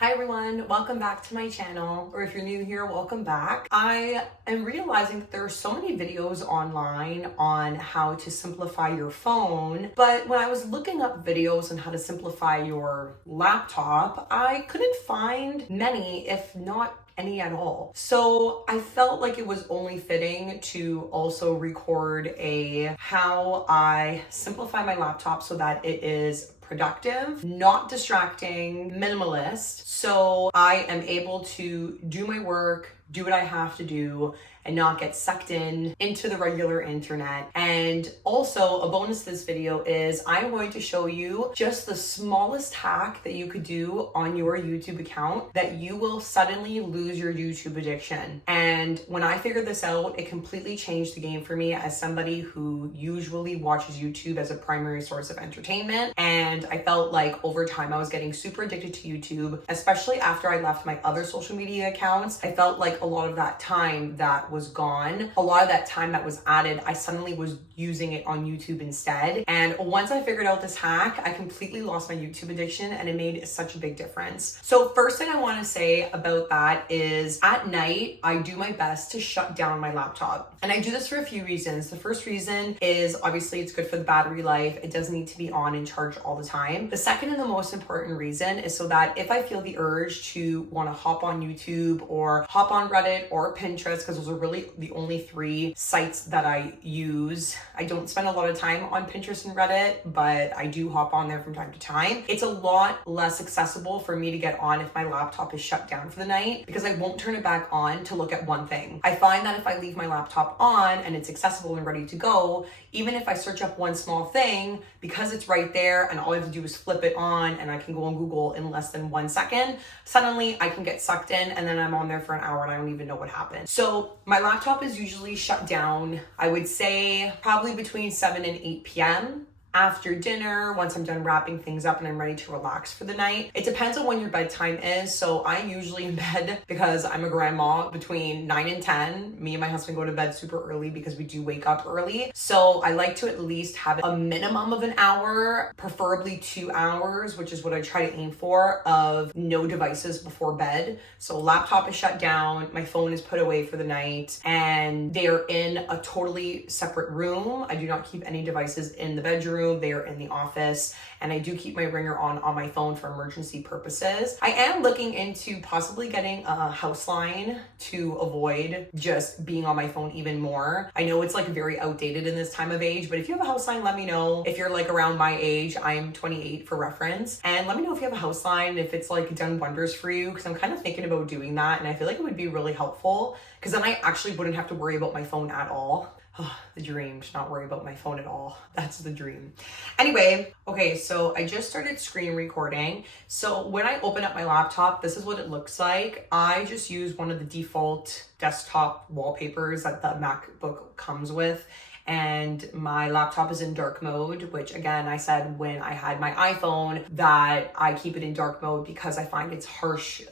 Hi everyone, welcome back to my channel, or if you're new here, welcome back. I am realizing that there are so many videos online on how to simplify your phone, but when I was looking up videos on how to simplify your laptop, I couldn't find many, if not any at all. So I felt like it was only fitting to also record a how I simplify my laptop so that it is productive, not distracting, minimalist. So I am able to do my work, do what I have to do, and not get sucked into the regular internet. And also a bonus to this video is I'm going to show you just the smallest hack that you could do on your YouTube account that you will suddenly lose your YouTube addiction. And when I figured this out, it completely changed the game for me as somebody who usually watches YouTube as a primary source of entertainment. And I felt like over time I was getting super addicted to YouTube, especially after I left my other social media accounts. I felt like a lot of that time that was gone, a lot of that time that was added, I suddenly was using it on YouTube instead. And once I figured out this hack, I completely lost my YouTube addiction and it made such a big difference. So first thing I want to say about that is at night, I do my best to shut down my laptop. And I do this for a few reasons. The first reason is obviously it's good for the battery life. It doesn't need to be on and charged all the time. The second and the most important reason is so that if I feel the urge to want to hop on YouTube or hop on Reddit or Pinterest, because those are really the only three sites that I use. I don't spend a lot of time on Pinterest and Reddit, but I do hop on there from time to time. It's a lot less accessible for me to get on if my laptop is shut down for the night because I won't turn it back on to look at one thing. I find that if I leave my laptop on and it's accessible and ready to go, even if I search up one small thing, because it's right there and all I have to do is flip it on and I can go on Google in less than 1 second, suddenly I can get sucked in and then I'm on there for an hour and I don't even know what happened. So my laptop is usually shut down, I would say probably between 7 and 8 p.m. after dinner, once I'm done wrapping things up and I'm ready to relax for the night. It depends on when your bedtime is. So I'm usually in bed because I'm a grandma between 9 and 10. Me and my husband go to bed super early because we do wake up early. So I like to at least have a minimum of an hour, preferably 2 hours, which is what I try to aim for, of no devices before bed. So laptop is shut down, my phone is put away for the night, and they are in a totally separate room. I do not keep any devices in the bedroom. They are in the office, and I do keep my ringer on my phone for emergency purposes. I am looking into possibly getting a house line to avoid just being on my phone even more. I know it's like very outdated in this time of age, but if you have a house line, let me know. If you're like around my age, I'm 28 for reference, and let me know if you have a house line, if it's like done wonders for you, because I'm kind of thinking about doing that, and I feel like it would be really helpful because then I actually wouldn't have to worry about my phone at all. Oh, the dream, to not worry about my phone at all. That's the dream. Anyway, okay, so I just started screen recording. So when I open up my laptop, this is what it looks like. I just use one of the default desktop wallpapers that the MacBook comes with. And my laptop is in dark mode, which again, I said when I had my iPhone that I keep it in dark mode because I find it's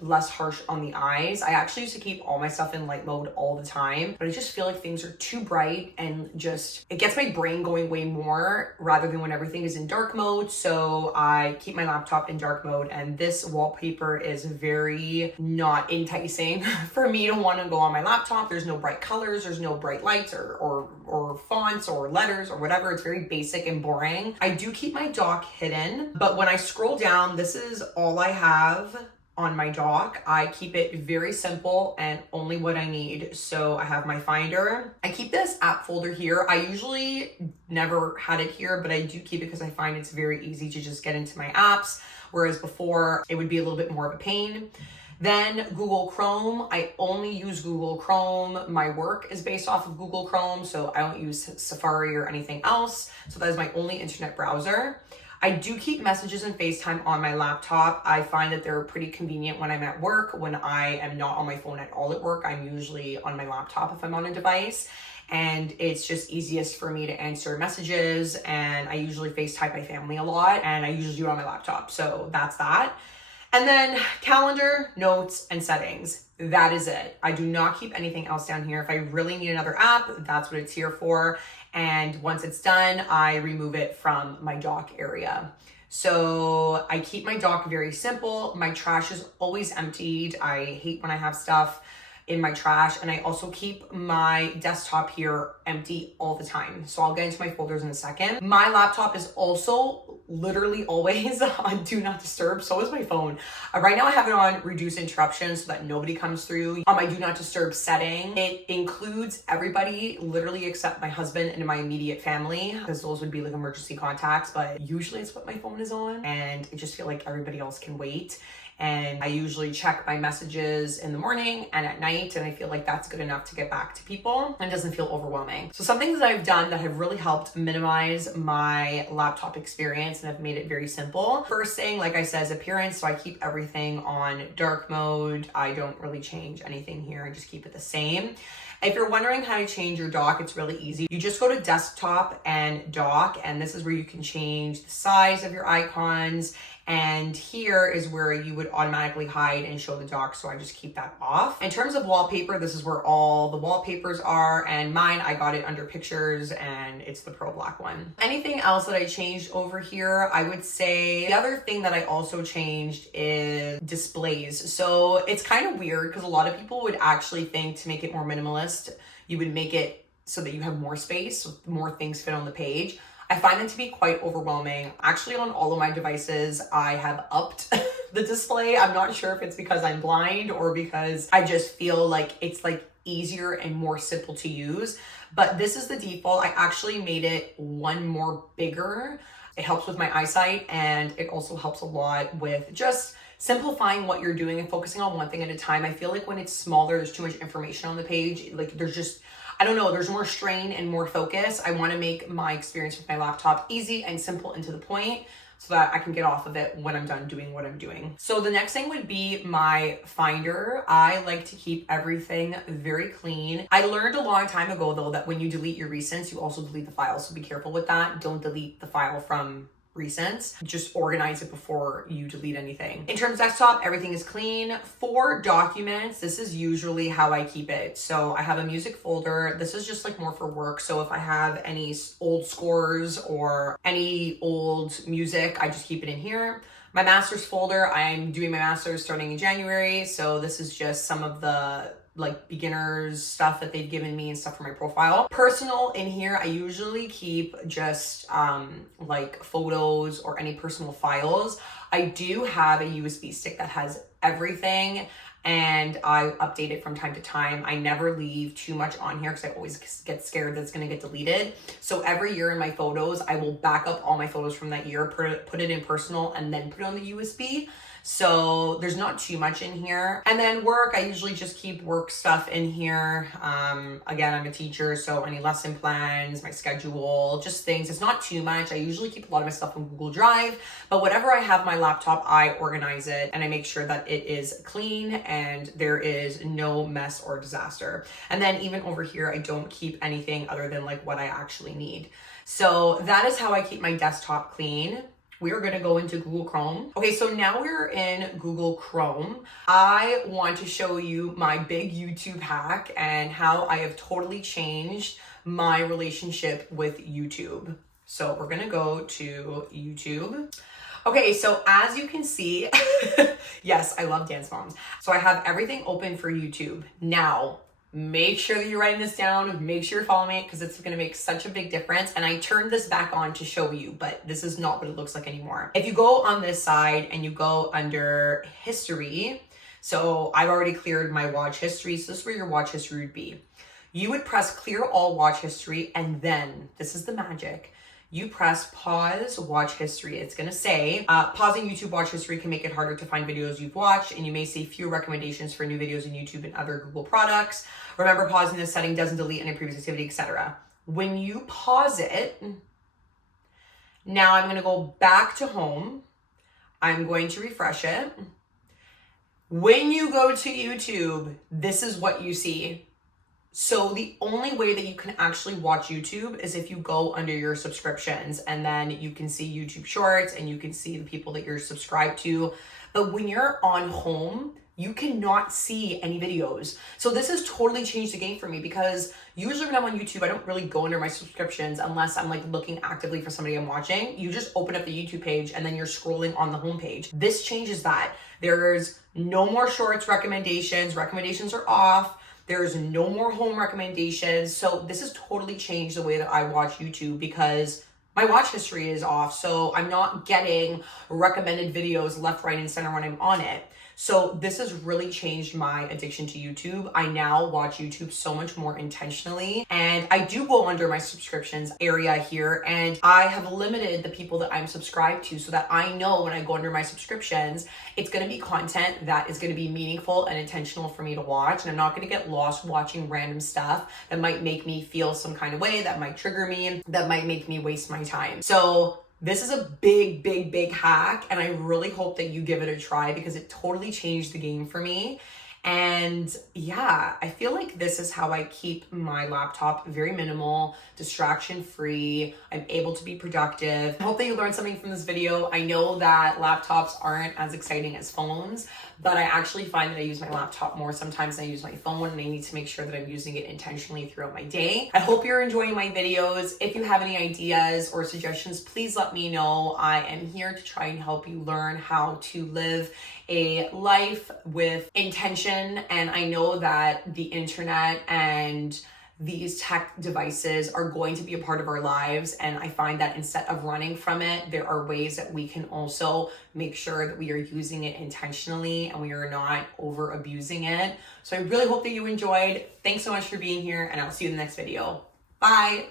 less harsh on the eyes. I actually used to keep all my stuff in light mode all the time, but I just feel like things are too bright and just, it gets my brain going way more rather than when everything is in dark mode. So I keep my laptop in dark mode, and this wallpaper is very not enticing for me to want to go on my laptop. There's no bright colors, there's no bright lights or fonts or letters or whatever. It's very basic and boring. I do keep my dock hidden, but when I scroll down, this is all I have on my dock. I keep it very simple and only what I need. So I have my Finder. I keep this app folder here. I usually never had it here, but I do keep it because I find it's very easy to just get into my apps, whereas before it would be a little bit more of a pain. Then Google Chrome, I only use Google Chrome. My work is based off of Google Chrome, so I don't use Safari or anything else. So that is my only internet browser. I do keep messages and FaceTime on my laptop. I find that they're pretty convenient when I'm at work. When I am not on my phone at all at work, I'm usually on my laptop if I'm on a device. And it's just easiest for me to answer messages, and I usually FaceTime my family a lot, and I usually do it on my laptop. So that's that. And then calendar, notes, and settings. That is it. I do not keep anything else down here. If I really need another app, that's what it's here for. And once it's done, I remove it from my dock area. So I keep my dock very simple. My trash is always emptied. I hate when I have stuff in my trash, and I also keep my desktop here empty all the time. So I'll get into my folders in a second. My laptop is also literally always on do not disturb. So is my phone. Right now I have it on reduce interruption so that nobody comes through. On my do not disturb setting, it includes everybody literally except my husband and my immediate family, because those would be like emergency contacts, but usually it's what my phone is on, and I just feel like everybody else can wait. And I usually check my messages in the morning and at night, and I feel like that's good enough to get back to people and doesn't feel overwhelming. So some things that I've done that have really helped minimize my laptop experience and have made it very simple. First thing, like I said, is appearance. So I keep everything on dark mode. I don't really change anything here. I just keep it the same. If you're wondering how to change your dock, it's really easy. You just go to desktop and dock, and this is where you can change the size of your icons. And here is where you would automatically hide and show the dock. So I just keep that off. In terms of wallpaper, this is where all the wallpapers are, and mine, I got it under pictures, and it's the Pro Black one. Anything else that I changed over here, I would say the other thing that I also changed is displays. So it's kind of weird because a lot of people would actually think to make it more minimalist, you would make it so that you have more space, so more things fit on the page. I find it to be quite overwhelming. Actually, on all of my devices, I have upped the display. I'm not sure if it's because I'm blind or because I just feel like it's like easier and more simple to use. But this is the default. I actually made it one more bigger. It helps with my eyesight, and it also helps a lot with just simplifying what you're doing and focusing on one thing at a time. I feel like when it's smaller, there's too much information on the page. Like there's just, I don't know, there's more strain and more focus. I want to make my experience with my laptop easy and simple and to the point so that I can get off of it when I'm done doing what I'm doing. So the next thing would be my Finder. I like to keep everything very clean. I learned a long time ago though that when you delete your recents, you also delete the file. So be careful with that. Don't delete the file from recents. Just organize it before you delete anything. In terms of desktop, everything is clean. For documents, this is usually how I keep it. So I have a music folder. This is just like more for work. So if I have any old scores or any old music, I just keep it in here. My master's folder, I'm doing my master's starting in January. So this is just some of the like beginners stuff that they've given me and stuff for my profile. Personal, in here, I usually keep just like photos or any personal files. I do have a USB stick that has everything, and I update it from time to time. I never leave too much on here because I always get scared that it's gonna get deleted. So every year in my photos, I will back up all my photos from that year, put it in personal, and then put it on the USB. So there's not too much in here. And then work, I usually just keep work stuff in here. Again, I'm a teacher, so any lesson plans, my schedule, just things. It's not too much. I usually keep a lot of my stuff on Google Drive, but whatever I have on my laptop, I organize it and I make sure that it is clean and there is no mess or disaster. And then even over here, I don't keep anything other than like what I actually need. So that is how I keep my desktop clean. We are going to go into Google Chrome. Okay, so now we're in Google Chrome. I want to show you my big YouTube hack and how I have totally changed my relationship with YouTube. So we're going to go to YouTube. Okay, so as you can see, yes, I love Dance Moms. So I have everything open for YouTube. Now, make sure that you're writing this down, make sure you're following it because it's gonna make such a big difference. And I turned this back on to show you, but this is not what it looks like anymore. If you go on this side and you go under history, so I've already cleared my watch history. So this is where your watch history would be. You would press clear all watch history, and then this is the magic. You press pause watch history. It's gonna say, pausing YouTube watch history can make it harder to find videos you've watched, and you may see few recommendations for new videos in YouTube and other Google products. Remember, pausing this setting doesn't delete any previous activity, etc. When you pause it, now I'm gonna go back to home. I'm going to refresh it. When you go to YouTube, this is what you see. So the only way that you can actually watch YouTube is if you go under your subscriptions, and then you can see YouTube Shorts and you can see the people that you're subscribed to. But when you're on home, you cannot see any videos. So this has totally changed the game for me, because usually when I'm on YouTube, I don't really go under my subscriptions unless I'm like looking actively for somebody I'm watching. You just open up the YouTube page and then you're scrolling on the homepage. This changes that. There's no more shorts recommendations. Recommendations are off. There's no more home recommendations. So this has totally changed the way that I watch YouTube, because my watch history is off. So I'm not getting recommended videos left, right, and center when I'm on it. So this has really changed my addiction to YouTube. I now watch YouTube so much more intentionally, and I do go under my subscriptions area here, and I have limited the people that I'm subscribed to so that I know when I go under my subscriptions, it's gonna be content that is gonna be meaningful and intentional for me to watch, and I'm not gonna get lost watching random stuff that might make me feel some kind of way, that might trigger me, that might make me waste my time. So this is a big, big, big hack, and I really hope that you give it a try, because it totally changed the game for me. And yeah, I feel like this is how I keep my laptop very minimal, distraction free. I'm able to be productive. I hope that you learned something from this video. I know that laptops aren't as exciting as phones, but I actually find that I use my laptop more sometimes than I use my phone, and I need to make sure that I'm using it intentionally throughout my day. I hope you're enjoying my videos. If you have any ideas or suggestions, please let me know. I am here to try and help you learn how to live a life with intention. And I know that the internet and these tech devices are going to be a part of our lives. And I find that instead of running from it, there are ways that we can also make sure that we are using it intentionally and we are not over abusing it. So I really hope that you enjoyed. Thanks so much for being here, and I'll see you in the next video. Bye.